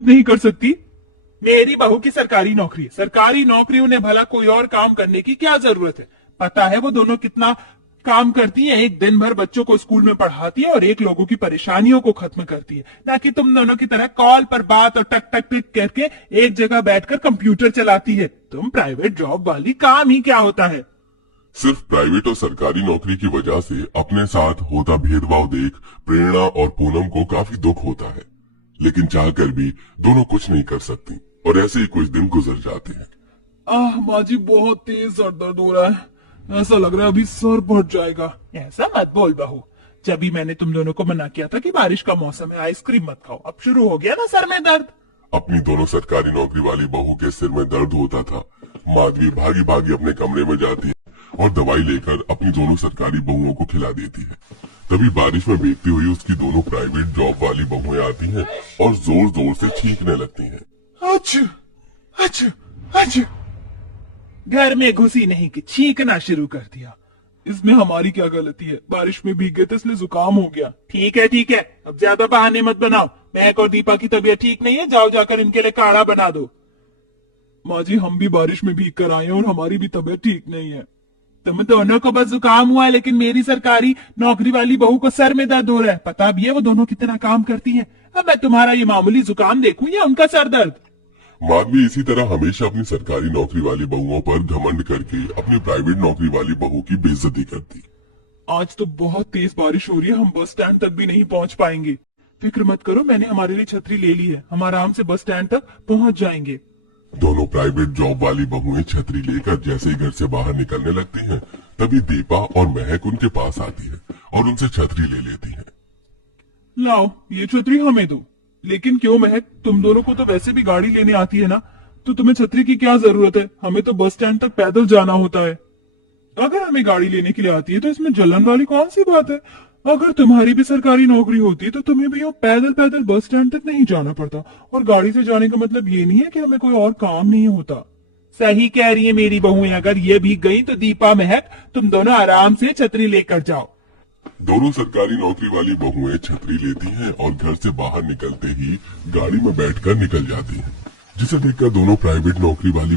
नहीं कर सकती। मेरी बहू की सरकारी नौकरी है, सरकारी नौकरी, उन्हें भला कोई और काम करने की क्या जरूरत है। पता है वो दोनों कितना काम करती है, एक दिन भर बच्चों को स्कूल में पढ़ाती है और एक लोगों की परेशानियों को खत्म करती है, ना कि तुम दोनों की तरह कॉल पर बात और टक टक टिक करके एक जगह बैठकर कंप्यूटर चलाती है। तुम प्राइवेट जॉब वाली, काम ही क्या होता है। सिर्फ प्राइवेट और सरकारी नौकरी की वजह से अपने साथ होता भेदभाव देख प्रेरणा और पूनम को काफी दुख होता है, लेकिन चाहकर भी दोनों कुछ नहीं कर सकती और ऐसे ही कुछ दिन गुजर जाते हैं। माँ जी बहुत तेज सर दर्द हो रहा है, ऐसा लग रहा है अभी सर फट जाएगा। ऐसा मत बोल बहू, जब भी मैंने तुम दोनों को मना किया था कि बारिश का मौसम है आइसक्रीम मत खाओ, अब शुरू हो गया ना सर में दर्द। अपनी दोनों सरकारी नौकरी वाली बहू के सिर में दर्द होता था। माधवी भागी भागी अपने कमरे में जाती है और दवाई लेकर अपनी दोनों सरकारी बहुओं को खिला देती है। तभी बारिश में भीगती हुई उसकी दोनों प्राइवेट जॉब वाली बहुएं आती हैं और जोर जोर से छींकने लगती हैं। अच्छा अच्छा अच्छा, घर में घुसी नहीं कि छींकना शुरू कर दिया। इसमें हमारी क्या गलती है, बारिश में भीग गए तो इसलिए जुकाम हो गया। ठीक है, अब ज्यादा बहाने मत बनाओ। महक और दीपा की तबीयत ठीक नहीं है, जाओ जाकर इनके लिए काढ़ा बना दो। माँ जी हम भी बारिश में भीग कर आए हैं और हमारी भी तबीयत ठीक नहीं है। तुम दोनों को बस जुकाम हुआ है, लेकिन मेरी सरकारी नौकरी वाली बहू को सर में दर्द हो रहा है। पता भी है वो दोनों कितना काम करती हैं। अब मैं तुम्हारा ये मामूली जुकाम देखूं या उनका सर दर्द। माधवी इसी तरह हमेशा अपनी सरकारी नौकरी वाली बहुओं पर घमंड करके अपनी प्राइवेट नौकरी वाली बहू की बेइज्जती करती। आज तो बहुत तेज बारिश हो रही है, हम बस स्टैंड तक भी नहीं पहुंच पाएंगे। फिक्र मत करो, मैंने हमारे लिए छतरी ले ली है, हम आराम से बस स्टैंड तक पहुंच जाएंगे। दोनों प्राइवेट जॉब वाली बहुएं छतरी लेकर जैसे ही घर से बाहर निकलने लगती हैं, तभी दीपा और महक उनके पास आती है और उनसे छतरी ले लेती है। लाओ ये छतरी हमें दो। लेकिन क्यों महक, तुम दोनों को तो वैसे भी गाड़ी लेने आती है ना, तो तुम्हें छतरी की क्या जरूरत है। हमें तो बस स्टैंड तक पैदल जाना होता है। अगर हमें गाड़ी लेने के लिए आती है तो इसमें जलन वाली कौन सी बात है। अगर तुम्हारी भी सरकारी नौकरी होती तो तुम्हें भी पैदल पैदल बस स्टैंड तक नहीं जाना पड़ता, और गाड़ी से जाने का मतलब ये नहीं है कि हमें कोई और काम नहीं होता। सही कह रही है मेरी बहुएं, अगर ये भीग गई तो दीपा महक तुम दोनों आराम से छतरी लेकर जाओ। दोनों सरकारी नौकरी वाली बहुएं छतरी लेती हैं और घर से बाहर निकलते ही गाड़ी में बैठकर निकल जाती हैं, जिसे देखकर दोनों प्राइवेट नौकरी वाली